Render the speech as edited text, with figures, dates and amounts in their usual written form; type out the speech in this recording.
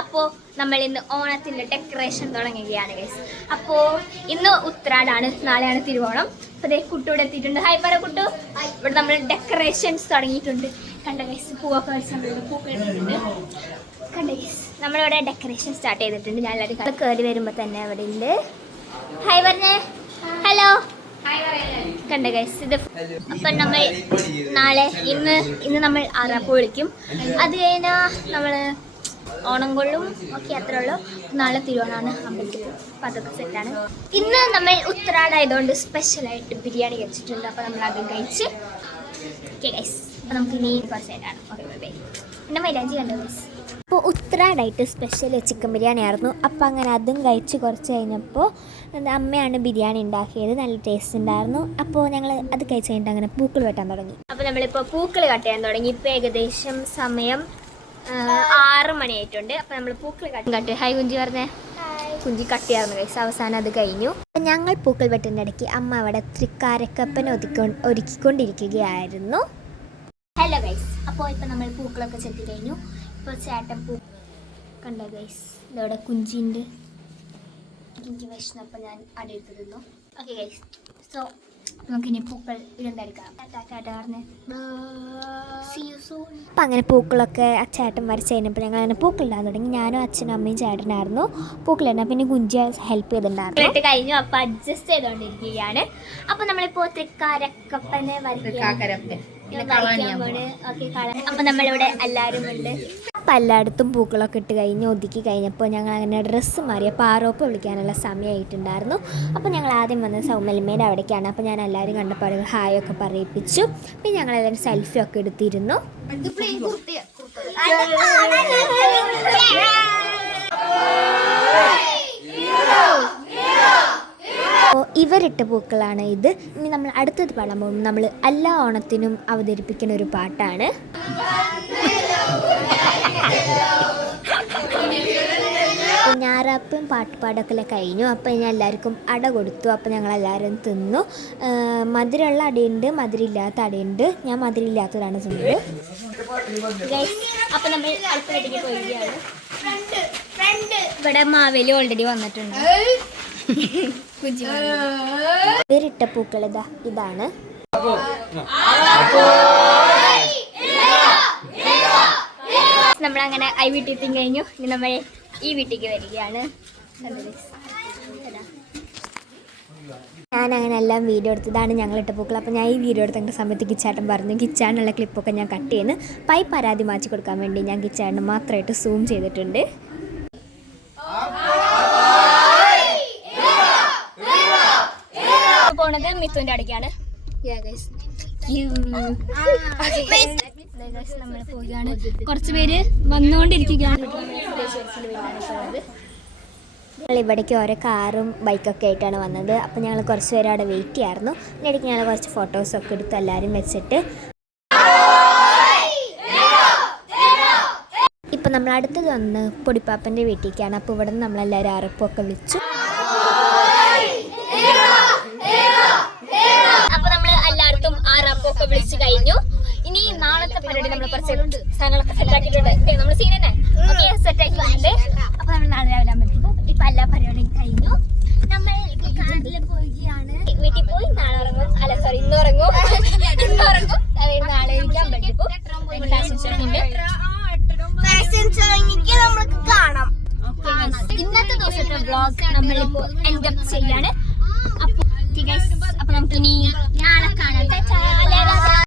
അപ്പോൾ നമ്മൾ ഇന്ന് ഓണത്തിൻ്റെ ഡെക്കറേഷൻ തുടങ്ങുകയാണ് ഗൈസ്. അപ്പോൾ ഇന്ന് ഉത്രാടാണ്, നാളെയാണ് തിരുവോണം. അപ്പോൾ അതേ കുട്ടൂടെ എത്തിയിട്ടുണ്ട്. ഹായ് പറ കുട്ടു. ഇവിടെ നമ്മൾ ഡെക്കറേഷൻസ് തുടങ്ങിയിട്ടുണ്ട്. കണ്ട ഗൈസ്, പൂവൊക്കെ വെച്ച് പൂക്കൾ ഇട്ടിട്ടുണ്ട്. കണ്ട ഗൈസ്, നമ്മളിവിടെ ഡെക്കറേഷൻ സ്റ്റാർട്ട് ചെയ്തിട്ടുണ്ട്. ഞാൻ എല്ലാവരും കയറി വരുമ്പോൾ തന്നെ അവിടെ ഉണ്ട്. ഹായ് പറഞ്ഞേ. ഹലോ. കണ്ട ഗൈസ്, ഇത് അപ്പം നമ്മൾ നാളെ ഇന്ന് നമ്മൾ ആറാപ്പ് വിളിക്കും. അത് കഴിഞ്ഞാൽ നമ്മൾ ഓണം കൊള്ളും. ഓക്കെ, അത്രേ ഉള്ളൂ. നാളെ തിരുവോണമാണ് അമ്പലത്തിൽ. അപ്പം അതൊക്കെ സെറ്റാണ്. ഇന്ന് നമ്മൾ ഉത്തരാടായതുകൊണ്ട് സ്പെഷ്യലായിട്ട് ബിരിയാണി കഴിച്ചിട്ടുണ്ട്. അപ്പം നമ്മൾ അതും കഴിച്ച് ഓക്കെ ഗൈസ്. അപ്പം നമുക്ക് ഇനി കുറച്ച് സെറ്റാണ്. Okay bye bye. എൻ്റെ മൈലാഞ്ചി കണ്ടോ ഗൈസ്. അപ്പോൾ ഉത്തരാടായിട്ട് സ്പെഷ്യൽ ചിക്കൻ ബിരിയാണി ആയിരുന്നു. അപ്പോൾ അങ്ങനെ അതും കഴിച്ച് കുറച്ച് കഴിഞ്ഞപ്പോൾ അമ്മയാണ് ബിരിയാണി ഉണ്ടാക്കിയത്. നല്ല ടേസ്റ്റ് ഉണ്ടായിരുന്നു. അപ്പോൾ ഞങ്ങൾ അത് കഴിച്ച് കഴിഞ്ഞിട്ട് അങ്ങനെ പൂക്കൾ വെട്ടാൻ തുടങ്ങി. അപ്പോൾ നമ്മളിപ്പോൾ പൂക്കൾ കട്ട് ചെയ്യാൻ തുടങ്ങി. ഇപ്പോൾ ഏകദേശം സമയം 6 മണിയായിട്ടുണ്ട്. അപ്പോൾ നമ്മൾ പൂക്കൾ കട്ട് ഹായ് കുഞ്ചി പറഞ്ഞേ. കുഞ്ചി കട്ട് ചെയ്യാറുണ്ട് കഴിച്ച്. അവസാനം അത് കഴിഞ്ഞു. അപ്പോൾ ഞങ്ങൾ പൂക്കൾ വെട്ടുന്ന ഇടയ്ക്ക് അമ്മ അവിടെ തൃക്കാരക്കപ്പൻ ഒതുക്കിക്കൊണ്ടിരിക്കുകയായിരുന്നു. Hello guys. അപ്പോൾ ഇപ്പോൾ നമ്മൾ പൂക്കളൊക്കെ ചെത്തി കഴിഞ്ഞു. ഇപ്പോൾ ചേട്ടൻ പൂ കണ്ടോ ഗൈസ്, ഇതവിടെ കുഞ്ചിൻ്റെ എനിക്ക് വിഷമപ്പോൾ ഞാൻ അടിയെടുത്ത് തിന്നു. ഓക്കെ ഗൈസ്, സോ നമുക്കിനി പൂക്കൾ ഇടുന്നെടുക്കാം. അപ്പം അങ്ങനെ പൂക്കളൊക്കെ ആ ചേട്ടൻ വരച്ച് കഴിഞ്ഞപ്പോൾ ഞങ്ങൾ അങ്ങനെ പൂക്കളിടാൻ തുടങ്ങി. ഞാനും അച്ഛനും അമ്മയും ചേട്ടനായിരുന്നു പൂക്കളിടാൻ. പിന്നെ കുഞ്ചി ഹെൽപ്പ് ചെയ്തിട്ടുണ്ടായിരുന്നു. കഴിഞ്ഞു. അപ്പം അഡ്ജസ്റ്റ് ചെയ്തുകൊണ്ടിരിക്കുകയാണ്. അപ്പം നമ്മളിപ്പോൾ തൃക്കാരക്കപ്പനെ വരയ്ക്കാൻ. അപ്പം നമ്മളിവിടെ എല്ലാവരും ഉണ്ട്. അപ്പം എല്ലായിടത്തും പൂക്കളൊക്കെ ഇട്ട് കഴിഞ്ഞ് ഒതുക്കി കഴിഞ്ഞപ്പോൾ ഞങ്ങൾ അങ്ങനെ ഡ്രസ്സ് മാറി. അപ്പോൾ ആറോപ്പ് വിളിക്കാനുള്ള സമയമായിട്ടുണ്ടായിരുന്നു. അപ്പോൾ ഞങ്ങൾ ആദ്യം വന്നത് സൗമലിമേൻ്റെ അവിടേക്കാണ്. അപ്പോൾ ഞാൻ എല്ലാവരും കണ്ടപ്പോൾ ഹായ് ഒക്കെ പറയിപ്പിച്ചു. പിന്നെ ഞങ്ങളെല്ലാവരും സെൽഫി ഒക്കെ എടുത്തിരുന്നു. അപ്പോൾ ഇവരിട്ട പൂക്കളാണ് ഇത്. ഇനി നമ്മൾ അടുത്തത് പാടാൻ പോകും. നമ്മൾ എല്ലാ ഓണത്തിനും അവതരിപ്പിക്കുന്ന ഒരു പാട്ടാണ്. ഞാറാപ്പും പാട്ടുപാടൊക്കെ കഴിഞ്ഞു. അപ്പോൾ ഞാൻ എല്ലാവർക്കും അട കൊടുത്തു. അപ്പോൾ ഞങ്ങളെല്ലാവരും തിന്നു. മധുരമുള്ള അടയുണ്ട്, മധുരമില്ലാത്ത അടയുണ്ട്. ഞാൻ മധുരമില്ലാത്തതാണ് തിന്നത്. അപ്പോൾ നമ്മൾ അടുത്ത വീട്ടിലേക്ക് പോവുകയാണ്. ഇവിടെ മാവേലി ഓൾറെഡി വന്നിട്ടുണ്ട്. ഇവരിട്ട പൂക്കൾ ഇതാണ്. നമ്മളങ്ങനെ ഐ വീട്ടിൽ എത്തി കഴിഞ്ഞു. ഇനി നമ്മൾ ഈ വീട്ടിലേക്ക് വരികയാണ്. ഞാനങ്ങനെ എല്ലാം വീഡിയോ എടുത്തതാണ് ഞങ്ങളിട്ട പൂക്കൾ. അപ്പോൾ ഞാൻ ഈ വീഡിയോ എടുത്ത സമയത്ത് കിച്ചാട്ടൻ പറഞ്ഞു കിച്ചാനുള്ള ക്ലിപ്പൊക്കെ ഞാൻ കട്ട് ചെയ്യുന്നു. പൈ പരാതി മാറ്റി കൊടുക്കാൻ വേണ്ടി ഞാൻ കിച്ചാട്ടന് മാത്രമായിട്ട് സൂം ചെയ്തിട്ടുണ്ട്. പോണത് മിത്തുവിൻ്റെ അടുക്കാണ്. നമ്മൾ പോവുകയാണ്. കുറച്ച് പേര് വന്നുകൊണ്ടിരിക്കുകയാണ്. ഇവിടേക്ക് ഓരോ കാറും ബൈക്കൊക്കെ ആയിട്ടാണ് വന്നത്. അപ്പോൾ ഞങ്ങൾ കുറച്ച് പേര് അവിടെ വെയിറ്റ് ചെയ്യായിരുന്നു. ഇടയ്ക്ക് ഞങ്ങൾ കുറച്ച് ഫോട്ടോസൊക്കെ എടുത്ത് എല്ലാവരും വെച്ചിട്ട് ഇപ്പം നമ്മൾ അടുത്തത് വന്ന് പൊടിപ്പാപ്പൻ്റെ വീട്ടിലേക്കാണ്. അപ്പോൾ ഇവിടെ നിന്ന് നമ്മളെല്ലാവരും അറപ്പൊക്കെ വിളിച്ചു. അപ്പോൾ നമ്മൾ എല്ലായിടത്തും ആറപ്പൊക്കെ വിളിച്ചു കഴിഞ്ഞു. ഇനി നാളത്തെ പരിപാടി നമ്മൾ കുറച്ച് സാധനങ്ങളൊക്കെ സെറ്റാക്കിയിട്ടുണ്ട്. നമ്മൾ സീൻ തന്നെ ഓക്കെ സെറ്റാക്കിയിട്ടുണ്ട്. അപ്പോൾ നമ്മൾ നാളെ രാവിലെ ആകുമ്പോഴത്തേക്കും ഇപ്പം എല്ലാ പരിപാടിയും കഴിഞ്ഞു. നമ്മൾ കാറിൽ പോവുകയാണ്. വീട്ടിൽ പോയി നാളെ ഇറങ്ങും. അല്ല സോറി, ഇന്ന് ഉറങ്ങും. അതായത് നാളെ എനിക്ക് അമ്പലത്തിൽ പോകും. ഫാഷൻ ഷോയ്ക്കുണ്ട്. നമ്മൾക്ക് കാണാം. ഇന്നത്തെ ദിവസത്തെ വ്ളോഗ് നമ്മളിപ്പോൾ എൻഡ് അപ്പ് ചെയ്യാണ്. അപ്പോൾ